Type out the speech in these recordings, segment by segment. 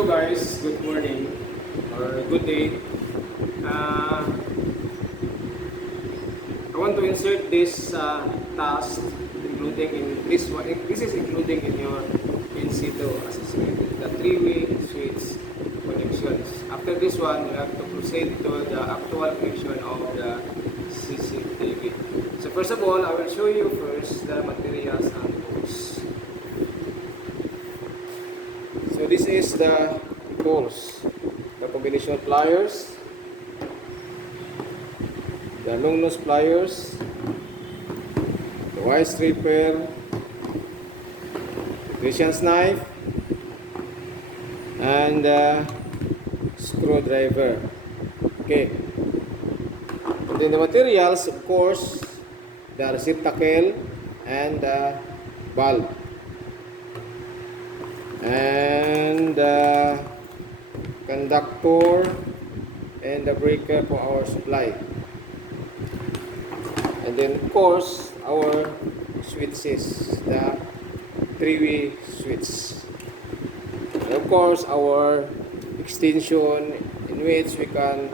Hello guys, good morning or good day. I want to insert this task including in this one. This is including in your in situ assessment, the three-way switch connections. After this one, you have to proceed to the actual connection of the CCTV. So first of all, I will show you first the materials and tools. So this is the tools, the combination pliers, the long nose pliers, the wire stripper, the Christian's knife, and the screwdriver. Okay. And then the materials, of course, the receptacle and the bulb, and the conductor and the breaker for our supply. And then of course our switches, the three-way switch. And of course our extension in which we can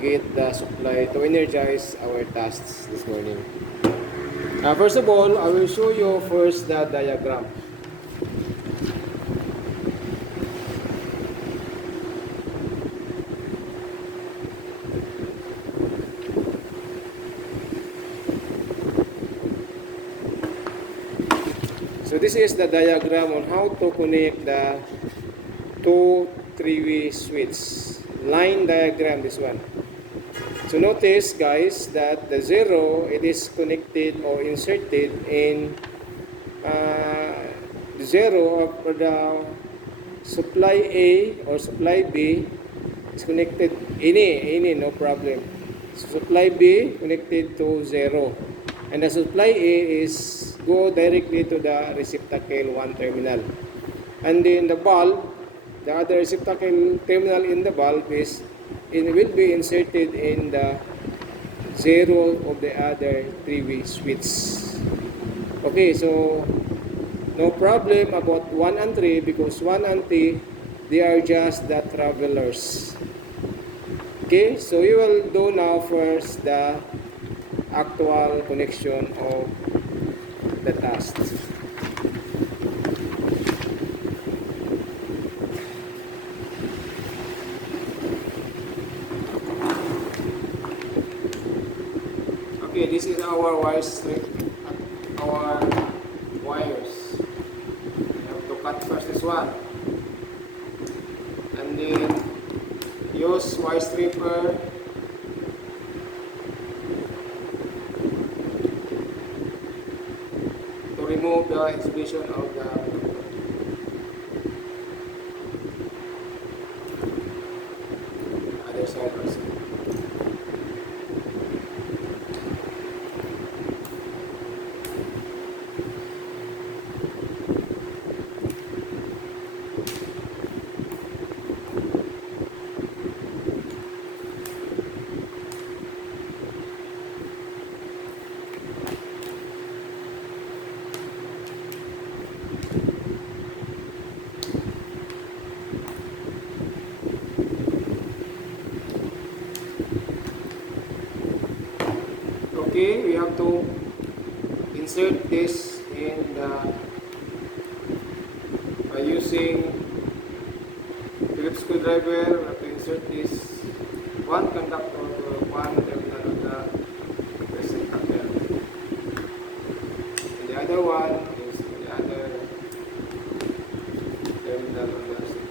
get the supply to energize our tasks this morning. First of all, I will show you first the diagram. So this is the diagram on how to connect the two three-way switch. Line diagram, this one. So notice guys that the zero, it is connected or inserted in the zero of the supply A or supply B is connected, any no problem. So supply B connected to zero. And the supply A is go directly to the receptacle 1 terminal. And then the bulb, the other receptacle terminal in the bulb will be inserted in the zero of the other three-way switch. Okay, so no problem about 1 and 3 because 1 and 3, they are just the travelers. Okay, so we will do now first the actual connection of the task. Okay, this is our wire strip, our wires. We have to cut first this one, and then use wire stripper to remove the insulation of the other side also. Okay, we have to insert this in the by using Phillips screwdriver. We have to insert this one conductor to one terminal of the receptacle, and the other one is the other terminal of the receptacle.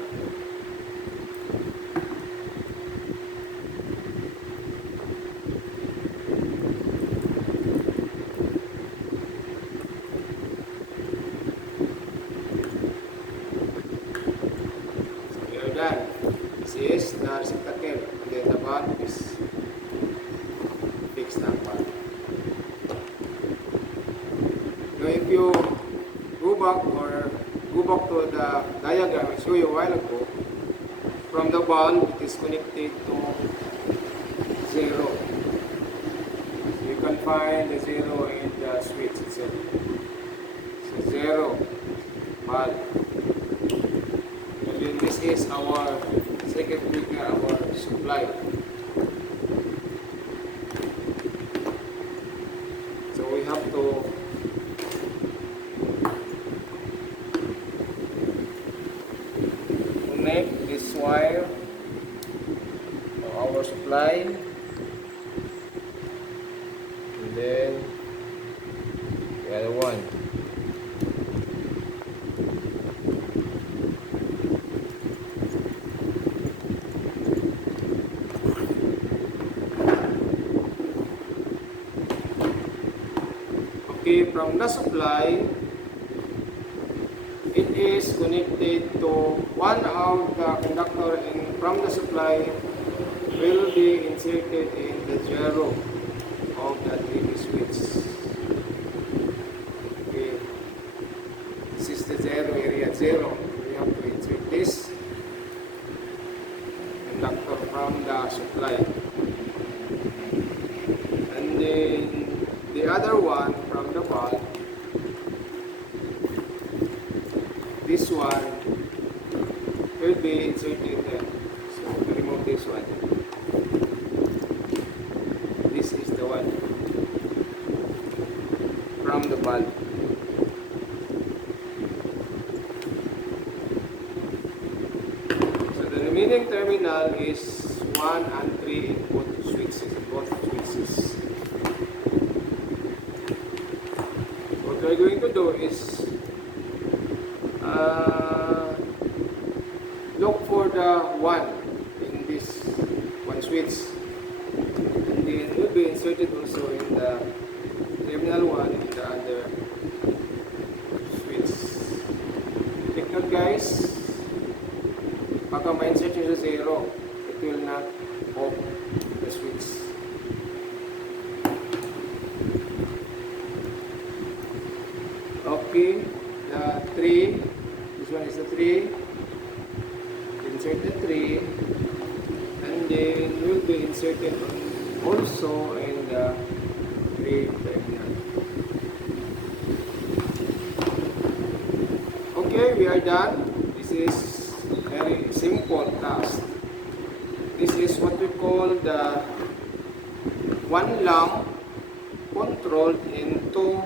This is the receptacle, and then the valve is fixed na valve. Now if you go back to the diagram I showed you a while ago, from the valve it is connected to zero. So you can find the zero in the switch itself. So zero valve. is our circuit breaker, our supply. So we have to connect this wire to our supply, and then the other one. Okay, from the supply, it is connected to one of the conductor, and from the supply will be inserted in the zero of the TV switch. Okay, this is the zero area, zero. So we have to insert this conductor from the supply, and then the other one from the bulb. This one will be inserted there. So we remove this one. This is the one from the bulb. So the remaining terminal is 1 and 3 in both switches. What we're going to do is look for the one in this one switch, and then it will be inserted also in the terminal 1 in the other switch. Take note guys, pagka ma-insert nyo sa 0, it will not off the switch. Okay, the 3, this one is the 3, insert the 3, and then will be inserted also in the 3 terminal. Okay, we are done. This is very simple task. This is what we call the one lamp controlled in 2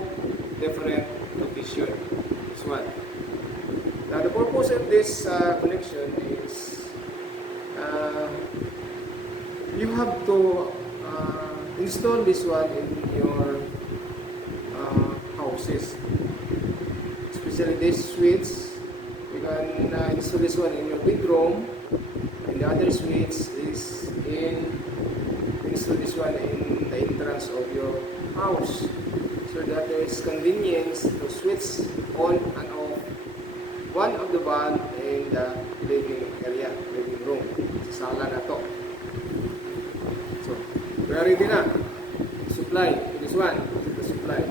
different location. This one. Now the purpose of this connection is you have to install this one in your houses, especially this switch. You can install this one in your bedroom, and the other switch is install this one in the entrance of your house, so that there is convenience to switch on and off one of the bulb in the living area, living room, sa sala na to. So, we are ready na. Supply, this one, the supply.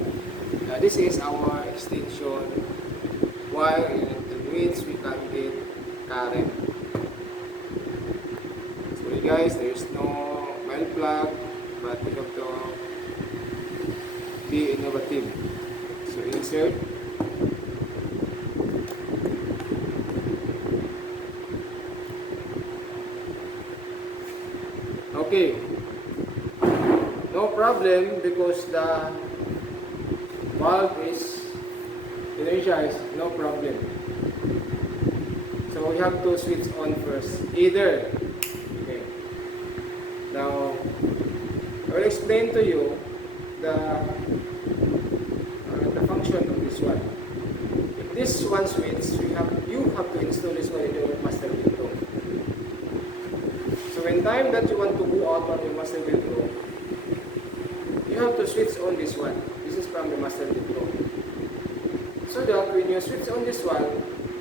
This is our extension wire in which we can get current. Sorry guys, there is no mile plug, but we have to be innovative. So insert. Okay, no problem because the bulb is energized, no problem. So we have to switch on first, either. Okay. Now, I will explain to you the function of this one. If this one switch, you have to install this one in your master bedroom. So when time that you want to go out from your master bedroom, you have to switch on this one. This is from the master bedroom. So that when you switch on this one,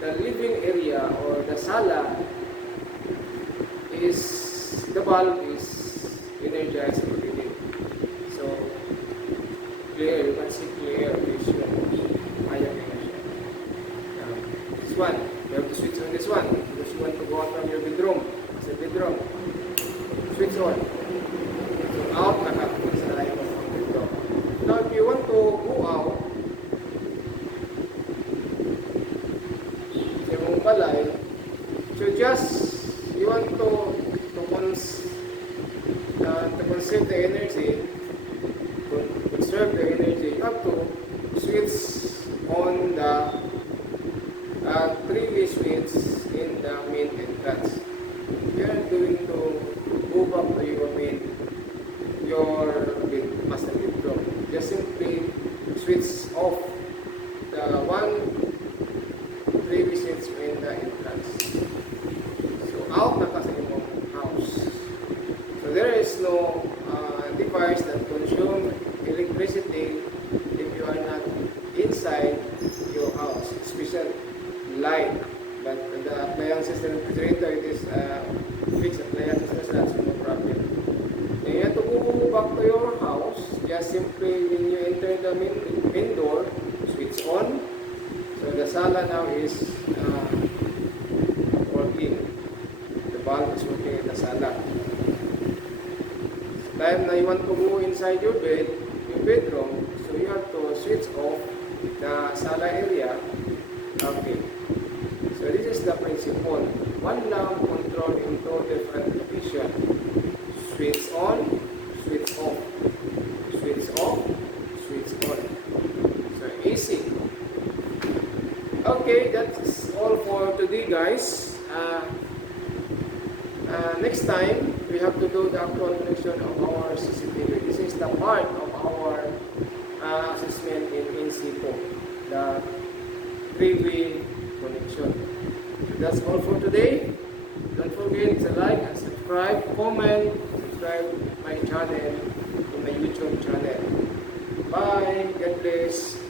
the living area or the sala is, the bulb is energized already. So clear, you can see clear vision. This one, you have to switch on this one because you want to go out from your bedroom. It's a bedroom. Switch on. So out, nakapunta sa layo ng bedroom. Now if you want to go out, yung balay, so you want to conserve the energy, conserve the energy, you have to switch on the three-way switch in the main entrance. You are going to go back to your master bedroom. Just simply switch off the one three-way switch in the entrance. So out na ka sa imong house. So there is no device that consume electricity if you are not inside your house, especially light. But the appliances and refrigerator, it is fixed appliances, that's no problem. And you have to go back to your house, just simply when you enter the main door, switch on. So the sala now is working. The bulb is working in the sala. Time na you want to go inside your bedroom, so you have to switch off the sala area. Okay. So this is the principle. One lamp control in two different locations. Switch on, switch off. Switch off, switch on. So easy. Okay, that's all for today, guys. Next time, we have to do the actual connection of our CCTV. This is the part of our assessment in NC4, the three-way connection. So that's all for today. Don't forget to like and subscribe, comment, subscribe my channel, in my YouTube channel. Bye. God bless.